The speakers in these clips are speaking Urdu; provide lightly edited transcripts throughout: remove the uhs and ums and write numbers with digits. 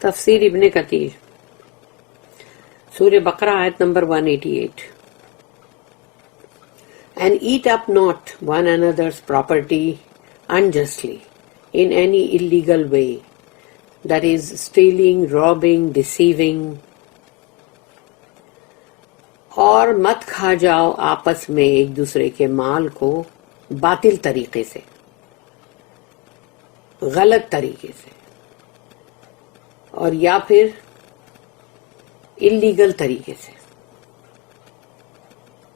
تفسیر ابن کثیر سورہ بقرہ آیت number 188. And eat up not one another's property unjustly in any illegal way, that is stealing, robbing, deceiving. اور مت کھا جاؤ آپس میں ایک دوسرے کے مال کو باطل طریقے سے، غلط طریقے سے، اور یا پھر اللیگل طریقے سے،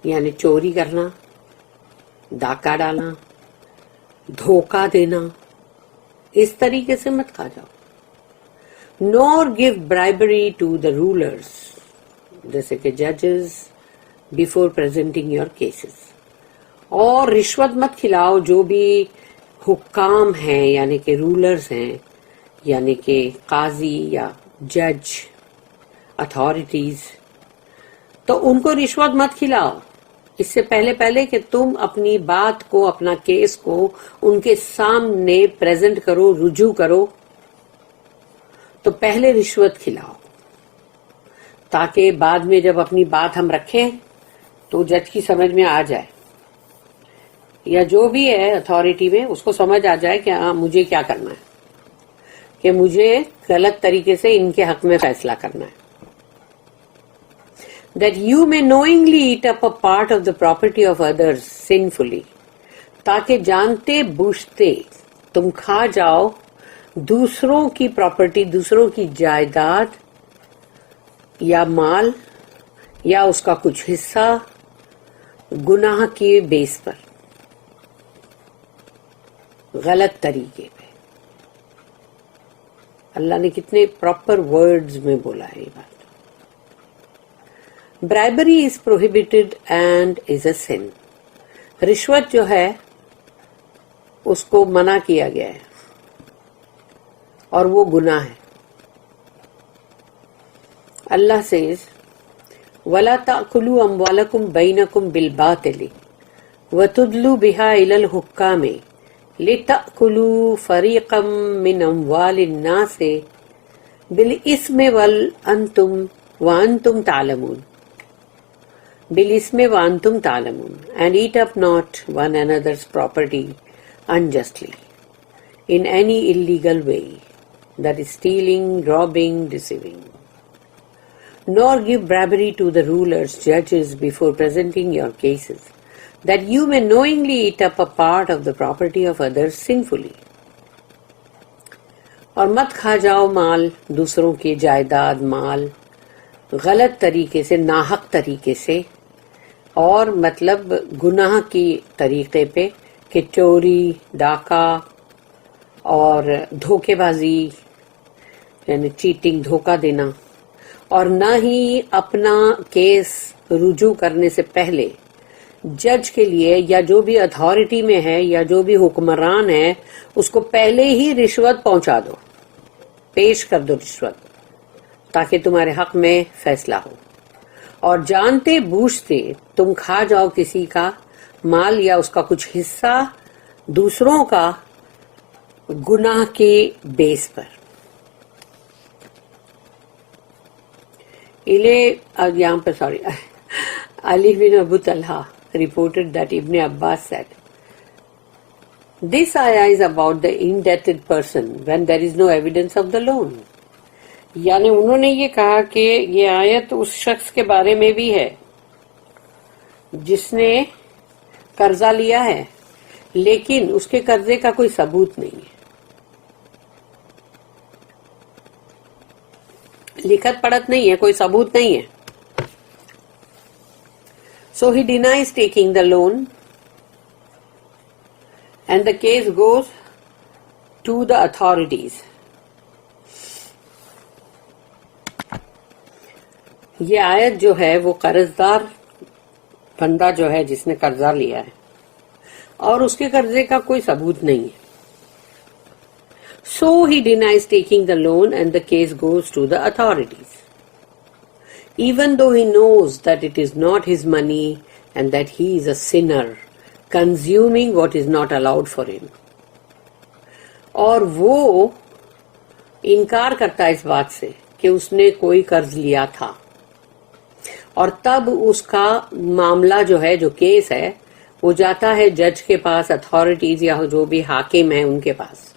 یعنی چوری کرنا، ڈاکہ ڈالنا، دھوکہ دینا، اس طریقے سے مت کھا جاؤ. Nor give bribery to the rulers, جیسے کہ ججز بفور پریزنٹنگ یور کیسز. اور رشوت مت کھلاؤ جو بھی حکام ہیں، یعنی کہ رولرز ہیں، یعنی کہ قاضی یا جج، اتھارٹیز، تو ان کو رشوت مت کھلاؤ اس سے پہلے کہ تم اپنی بات کو، اپنا کیس کو ان کے سامنے پریزنٹ کرو، رجوع کرو، تو پہلے رشوت کھلاؤ، تاکہ بعد میں جب اپنی بات ہم رکھیں تو جج کی سمجھ میں آ جائے، یا جو بھی ہے اتھارٹی میں اس کو سمجھ آ جائے کہ ہاں مجھے کیا کرنا ہے، کہ مجھے غلط طریقے سے ان کے حق میں فیصلہ کرنا ہے. That you may knowingly eat up a part of the property of others sinfully, تاکہ جانتے بوجھتے تم کھا جاؤ دوسروں کی پراپرٹی، دوسروں کی جائیداد یا مال یا اس کا کچھ حصہ گناہ کے بیس پر، غلط طریقے پہ. اللہ نے کتنے پراپر ورڈز میں بولا ہے یہ بات. Bribery is prohibited and is a sin. رشوت جو ہے اس کو منع کیا گیا ہے اور وہ گناہ ہے. اللہ says وَلَا تَأْكُلُوا أَمْوَالَكُمْ بَيْنَكُمْ بِالْبَاطِلِ وَتُدْلُوا بِهَا إِلَى الْحُكَّامِ لِتَأْكُلُوا فَرِيقًا مِّنْ أَمْوَالِ النَّاسِ بِالْإِثْمِ وَأَنْتُمْ تعلمون. بِالْإِثْمِ وَأَنْتُمْ تعلمون. And eat up not one another's property unjustly in any illegal way, that is stealing, robbing, deceiving. Nor give bribery to the rulers, judges before presenting your cases, that you may knowingly eat up a part of the property of others sinfully. اور مت کھا جاؤ مال دوسروں کی جائیداد، مال غلط طریقے سے، ناحق طریقے سے، اور مطلب گناہ کی طریقے پہ، کہ چوری، ڈاکہ اور دھوکے بازی، یعنی چیٹنگ، دھوکہ دینا. اور نہ ہی اپنا کیس رجوع کرنے سے پہلے جج کے لیے یا جو بھی اتھارٹی میں ہے یا جو بھی حکمران ہے اس کو پہلے ہی رشوت پہنچا دو، پیش کر دو رشوت، تاکہ تمہارے حق میں فیصلہ ہو. اور جانتے بوجھتے تم کھا جاؤ کسی کا مال یا اس کا کچھ حصہ دوسروں کا گناہ کے بیس پر. یہاں پر علی بن ابو Talha reported that Ibn Abbas said, "This ayah is about the indebted person when there is no evidence of the loan." یعنی انہوں نے یہ کہا کہ یہ آیت اس شخص کے بارے میں بھی ہے جس نے قرضہ لیا ہے لیکن اس کے قرضے کا کوئی ثبوت نہیں ہے، لکھت پڑھت نہیں ہے، کوئی ثبوت نہیں ہے. So he denies taking the loan and the case goes to the authorities. یہ آیت جو ہے وہ قرضدار بندہ جو ہے جس نے قرضہ لیا ہے اور اس کے قرضے کا کوئی ثبوت نہیں ہے. So he denies taking the loan and the case goes to the authorities. Even though he knows that it is not his money and that he is a sinner, consuming what is not allowed for him. اور وہ انکار کرتا ہے اس بات سے کہ اس نے کوئی قرض لیا تھا، اور تب اس کا معاملہ جو ہے، جو کیس ہے، وہ جاتا ہے جج کے پاس، اتھارٹیز یا جو بھی حاکم ہیں ان کے پاس.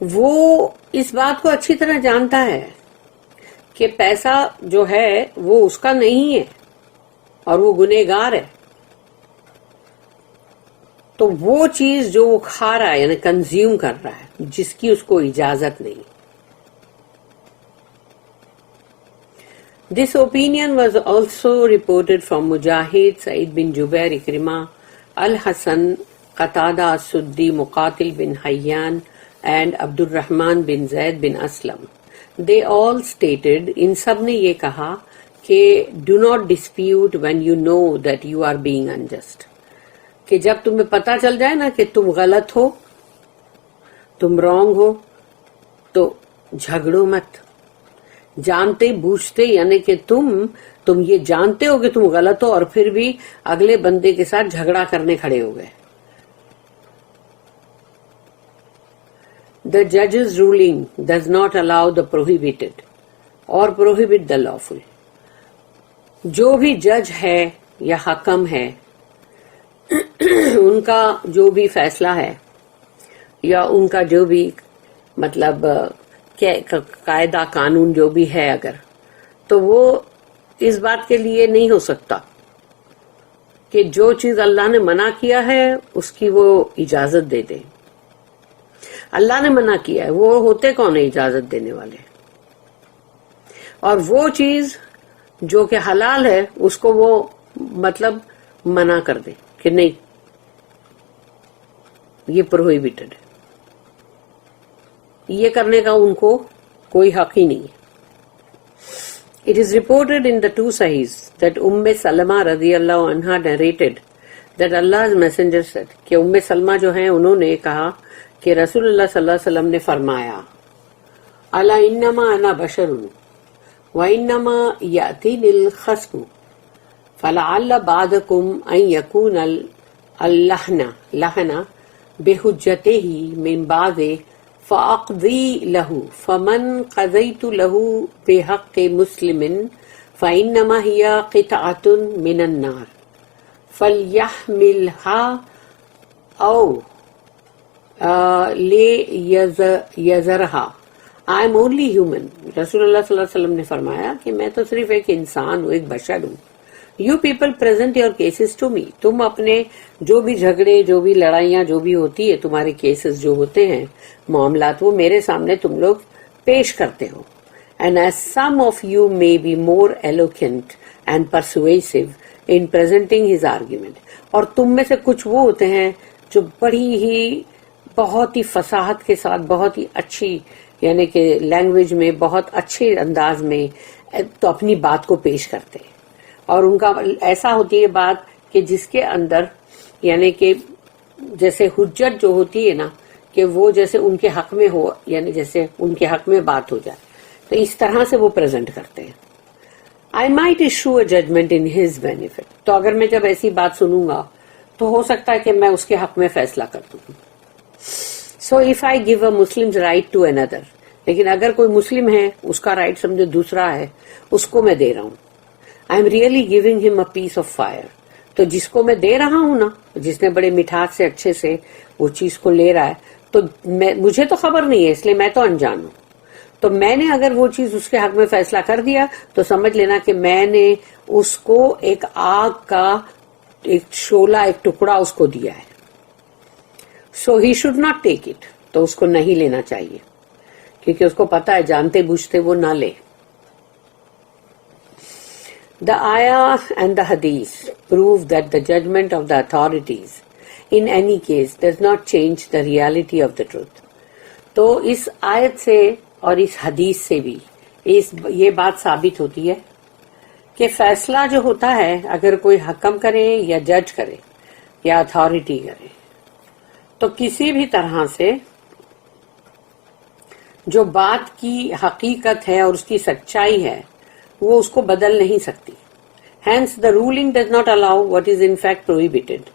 وہ اس بات کو اچھی طرح جانتا ہے کہ پیسہ جو ہے وہ اس کا نہیں ہے اور وہ گنہگار ہے. تو وہ چیز جو وہ کھا رہا ہے یعنی کنزیوم کر رہا ہے، جس کی اس کو اجازت نہیں. This opinion was also reported from Mujahid, Sa'id bin Jubair, Ikrimah, Al-Hasan, Qatada As-Suddi, Muqatil bin Hayyan, and Abdul Rahman bin Zaid bin Aslam. They all stated, in sab ne ye kaha کہ do not dispute when you know that you are being unjust. کہ جب تمہیں پتا چل جائے نا کہ تم غلط ہو، تم رانگ ہو، تو جھگڑو مت. جانتے بوجھتے یعنی کہ تم یہ جانتے ہو کہ تم غلط ہو اور پھر بھی اگلے بندے کے ساتھ جھگڑا کرنے کھڑے ہو گئے. The judge's ruling does not allow the prohibited or prohibit the lawful. جو بھی جج ہے یا حکم ہے، ان کا جو بھی فیصلہ ہے یا ان کا جو بھی مطلب قاعدہ قانون جو بھی ہے، اگر تو وہ اس بات کے لیے نہیں ہو سکتا کہ جو چیز اللہ نے منع کیا ہے اس کی وہ اجازت دے دے. اللہ نے منع کیا ہے، وہ ہوتے کون ہیں اجازت دینے والے؟ اور وہ چیز جو کہ حلال ہے اس کو وہ مطلب منع کر دے کہ نہیں، یہ پروہیبٹڈ ہے، یہ کرنے کا ان کو کوئی حق ہی نہیں. It is reported in the two Sahihs that Salama radiyallahu anha narrated that Allah's messenger said کہ سلمہ جو ہیں انہوں نے کہا کہ رسول اللہ صلی اللہ علیہ وسلم نے فرمایا، الا انما انا بشر وانما یاتینی الخصم فلعل بعضکم ان یکون اللحن بحجته من بعض فاقضی له فمن قضیت له بحق مسلم فانما هي قطعة من النار فلیحملها او لیزرہا. I am only human. رسول اللہ صلی اللہ علیہ وسلم نے فرمایا کہ میں تو صرف ایک انسان ہوں، ایک بشر ہوں. You people present your cases to me. تم اپنے جو بھی جھگڑے، جو بھی لڑائیاں جو بھی ہوتی ہے، تمہارے کیسز جو ہوتے ہیں، معاملات، وہ میرے سامنے تم لوگ پیش کرتے ہو. And as some of you may be more eloquent and persuasive in presenting his argument. اور تم میں سے کچھ وہ ہوتے ہیں جو بڑی ہی بہت ہی فصاحت کے ساتھ، بہت ہی اچھی یعنی کہ لینگویج میں بہت اچھے انداز میں تو اپنی بات کو پیش کرتے ہیں. اور ان کا ایسا ہوتی ہے بات کہ جس کے اندر یعنی کہ جیسے حجت جو ہوتی ہے نا کہ وہ جیسے ان کے حق میں ہو، یعنی جیسے ان کے حق میں بات ہو جائے، تو اس طرح سے وہ پریزنٹ کرتے ہیں. I might issue a judgment in his benefit. تو اگر میں جب ایسی بات سنوں گا تو ہو سکتا ہے کہ میں اس کے حق میں فیصلہ کر دوں. So if I give a Muslim's right to another, لیکن اگر کوئی مسلم ہے اس کا رائٹ سمجھے دوسرا ہے، اس کو میں دے رہا ہوں. I am really giving him a piece of fire. تو جس کو میں دے رہا ہوں نا، جس نے بڑے مٹھاس سے اچھے سے وہ چیز کو لے رہا ہے، تو مجھے تو خبر نہیں ہے، اس لیے میں تو انجان ہوں. تو میں نے اگر وہ چیز اس کے حق میں فیصلہ کر دیا تو سمجھ لینا کہ میں نے اس کو ایک آگ کا ایک شعلہ، ایک ٹکڑا اس کو دیا ہے. So he should not take it. تو اس کو نہیں لینا چاہیے کیونکہ اس کو پتا ہے جانتے بوجھتے وہ نہ لے. The ayah and the hadith prove that the judgment of the authorities in any case does not change the reality of the truth. تو اس آیت سے اور اس حدیث سے بھی یہ بات ثابت ہوتی ہے کہ فیصلہ جو ہوتا ہے اگر کوئی حکم کرے یا جج کرے یا اتھارٹی کرے تو کسی بھی طرح سے جو بات کی حقیقت ہے اور اس کی سچائی ہے وہ اس کو بدل نہیں سکتی. Hence the ruling does not allow what is in fact prohibited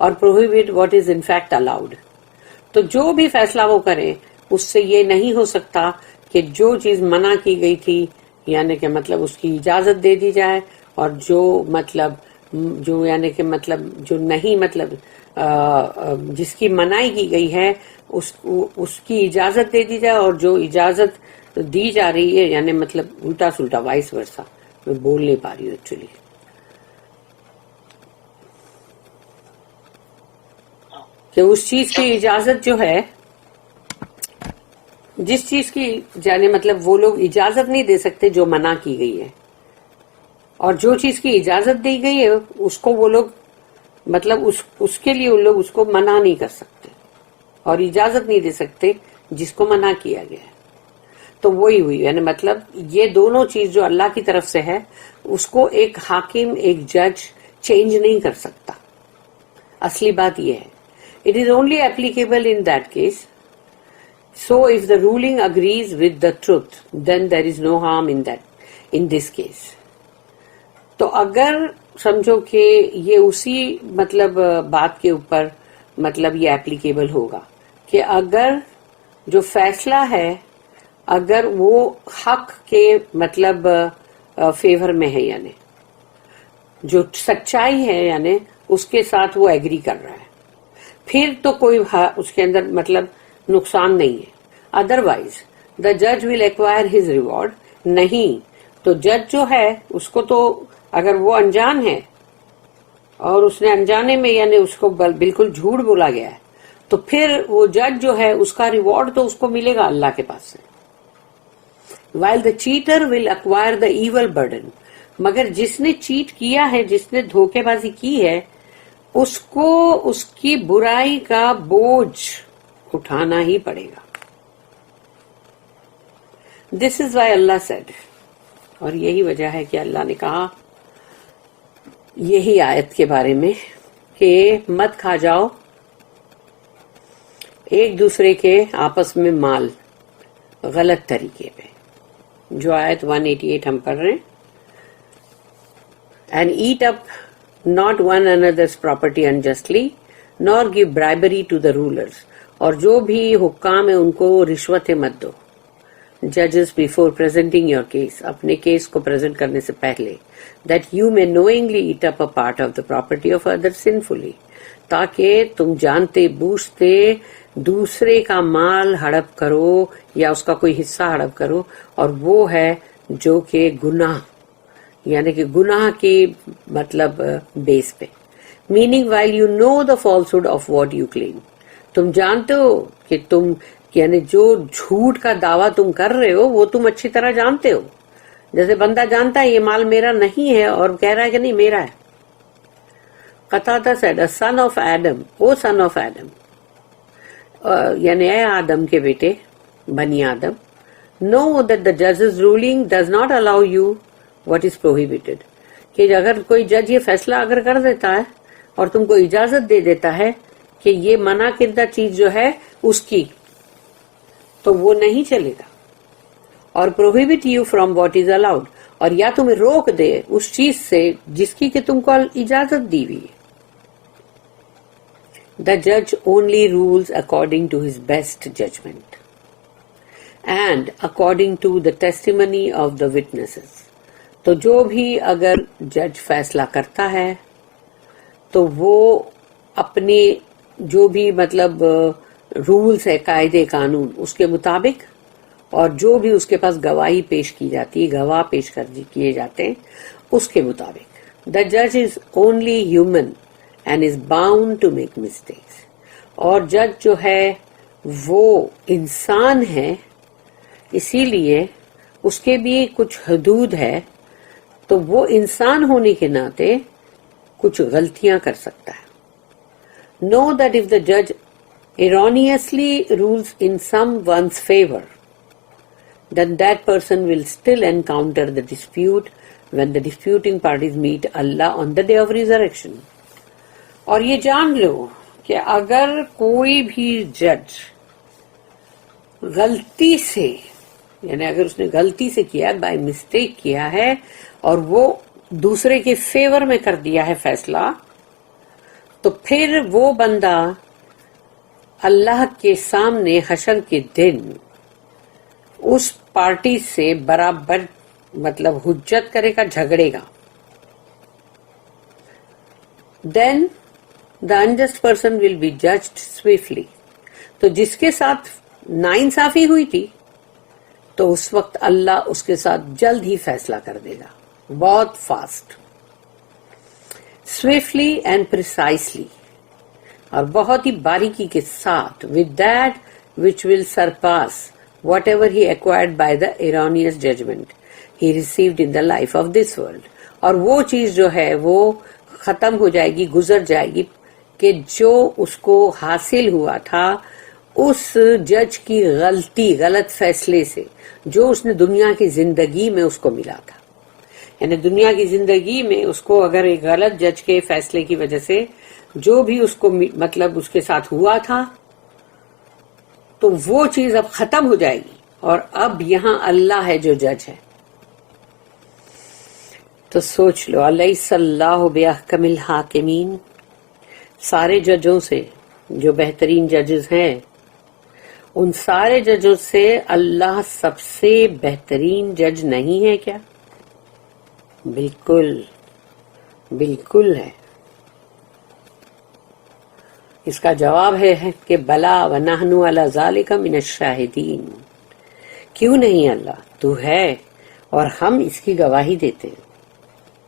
or prohibit what is in fact allowed. تو جو بھی فیصلہ وہ کرے اس سے یہ نہیں ہو سکتا کہ جو چیز منع کی گئی تھی یعنی کہ مطلب اس کی اجازت دے دی جائے، اور جو مطلب جو یعنی کہ مطلب جو نہیں مطلب جس کی منائی کی گئی ہے اس کی اجازت دے دی جائے، اور جو اجازت دی جا رہی ہے یعنی مطلب الٹا سلٹا وائس ورسا. میں بول نہیں پا رہی ہوں ایکچولی. کہ اس چیز کی اجازت جو ہے، جس چیز کی یعنی مطلب وہ لوگ اجازت نہیں دے سکتے جو منع کی گئی ہے، اور جو چیز کی اجازت دی گئی ہے اس کو وہ لوگ مطلب اس کے لیے ان لوگ اس کو منع نہیں کر سکتے اور اجازت نہیں دے سکتے جس کو منع کیا گیا ہے. تو وہی ہوئی یعنی مطلب یہ دونوں چیز جو اللہ کی طرف سے ہے اس کو ایک حاکم ایک جج چینج نہیں کر سکتا. اصلی بات یہ ہے. It is only applicable in that case. So if the ruling agrees with the truth, then there is no harm in this case. تو اگر سمجھو کہ یہ اسی مطلب بات کے اوپر مطلب یہ ایپلیکیبل ہوگا کہ اگر جو فیصلہ ہے اگر وہ حق کے مطلب فیور میں ہے یعنی جو سچائی ہے یعنی اس کے ساتھ وہ ایگری کر رہا ہے، پھر تو کوئی اس کے اندر مطلب نقصان نہیں ہے. ادروائز دا جج ول ایکوائر ہز ریوارڈ. نہیں تو جج جو ہے اس کو تو اگر وہ انجان ہے اور اس نے انجانے میں یعنی اس کو بالکل جھوٹ بولا گیا ہے تو پھر وہ جج جو ہے اس کا ریوارڈ تو اس کو ملے گا اللہ کے پاس سے. While the cheater will acquire the evil burden. مگر جس نے چیٹ کیا ہے، جس نے دھوکے بازی کی ہے، اس کو اس کی برائی کا بوجھ اٹھانا ہی پڑے گا. دس از وائی اللہ سیڈ. اور یہی وجہ ہے کہ اللہ نے کہا یہی آیت کے بارے میں کہ مت کھا جاؤ ایک دوسرے کے آپس میں مال غلط طریقے پہ. جو آیت 188 ہم پڑھ رہے ہیں. And eat up not one another's property unjustly, nor give bribery to the rulers. اور جو بھی حکام ہیں ان کو رشوتیں مت دو. Judges before presenting your case, اپنے کیس کو پریزنٹ کرنے سے پہلے. That you may knowingly eat up a part of the property of others sinfully. تاکہ تم جانتے بوجھتے دوسرے کا مال ہڑپ کرو یا اس کا کوئی حصہ ہڑپ کرو، اور وہ ہے جو کہ گناہ یعنی کہ گناہ کی مطلب بیس پہ. Meaning while you know the falsehood of what you claim. تم جانتے ہو کہ تم یعنی جو جھوٹ کا دعویٰ تم کر رہے ہو وہ تم اچھی طرح جانتے ہو. جیسے بندہ جانتا ہے یہ مال میرا نہیں ہے اور کہہ رہا ہے کہ نہیں میرا ہے. قتادہ said, a son of Adam, O son of Adam, یعنی اے آدم کے بیٹے بنی آدم, know that the judge's ruling does not allow you what is prohibited. کہ اگر کوئی جج یہ فیصلہ اگر کر دیتا ہے اور تم کو اجازت دے دیتا ہے کہ یہ منع کردہ چیز جو ہے اس کی تو وہ نہیں چلے گا. اور prohibit you from what is allowed, اور یا تمہیں روک دے اس چیز سے جس کی کہ تم کو اجازت دی ہوئی ہے. The judge only rules according to his best judgment and according to the testimony of the witnesses. تو جو بھی اگر جج فیصلہ کرتا ہے تو وہ اپنی جو بھی مطلب رولز ہے قاعدے قانون اس کے مطابق، اور جو بھی اس کے پاس گواہی پیش کی جاتی ہے گواہ پیش کیے جاتے ہیں اس کے مطابق. The judge is only human and is bound to make mistakes. اور جج جو ہے وہ انسان ہے اسی لیے اس کے بھی کچھ حدود ہے، تو وہ انسان ہونے کے ناطے کچھ غلطیاں کر سکتا ہے. Know that if the judge erroneously rules in someone's favor, then that person will still encounter the dispute when the disputing parties meet Allah on the day of resurrection. اور یہ جان لو کہ اگر کوئی بھی جج غلطی سے یعنی اگر اس نے غلطی سے کیا بائی مسٹیک کیا ہے اور وہ دوسرے کے فیور میں کر دیا ہے فیصلہ، تو پھر وہ بندہ اللہ کے سامنے حشر کے دن اس پارٹی سے برابر مطلب حجت کرے گا، جھگڑے گا. Then the unjust person will be judged swiftly. تو جس کے ساتھ ناانصافی ہوئی تھی تو اس وقت اللہ اس کے ساتھ جلد ہی فیصلہ کر دے گا، بہت فاسٹ، swiftly and precisely، اور بہت ہی باریکی کے ساتھ، with that which will surpass whatever he acquired by the erroneous judgment he received in the life of this world. اور وہ چیز جو ہے وہ ختم ہو جائے گی، گزر جائے گی کہ جو اس کو حاصل ہوا تھا اس جج کی غلط فیصلے سے، جو اس نے دنیا کی زندگی میں اس کو ملا تھا. یعنی دنیا کی زندگی میں اس کو اگر ایک غلط جج کے فیصلے کی وجہ سے جو بھی اس کو مطلب اس کے ساتھ ہوا تھا تو وہ چیز اب ختم ہو جائے گی، اور اب یہاں اللہ ہے جو جج ہے. تو سوچ لو، الیس اللہ باحکم الحاکمین، سارے ججوں سے جو بہترین ججز ہیں ان سارے ججوں سے اللہ سب سے بہترین جج نہیں ہے کیا؟ بالکل بالکل ہے. اس کا جواب ہے کہ بلا ونحن علی ذالک من الشاہدین. کیوں نہیں اللہ، تو ہے اور ہم اس کی گواہی دیتے ہیں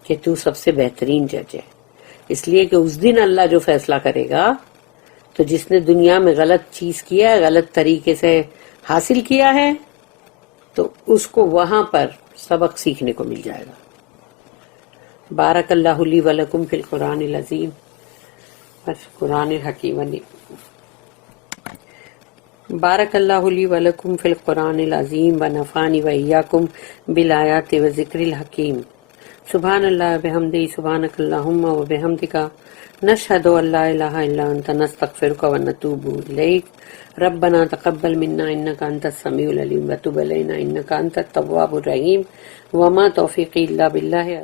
کہ تو سب سے بہترین جج ہے. اس لیے کہ اس دن اللہ جو فیصلہ کرے گا تو جس نے دنیا میں غلط چیز کیا ہے، غلط طریقے سے حاصل کیا ہے، تو اس کو وہاں پر سبق سیکھنے کو مل جائے گا. بارک اللہ لی ولکم فی القرآن العظیم، قرآن حکیم. بارک اللہ لی ولکم فی القرآن العظیم ونفعنی وإیاکم بالآیات والذکر الحکیم. سبحان اللہ بحمدہ، سبحانک اللہم وبحمدک، نشہد ان لا الہ الا انت، نستغفرک ونتوب الیک. ربنا تقبل منا انک انت السمیع العلیم وتب علینا انک انت التواب الرحیم. وما توفیقی الا باللہ علیہ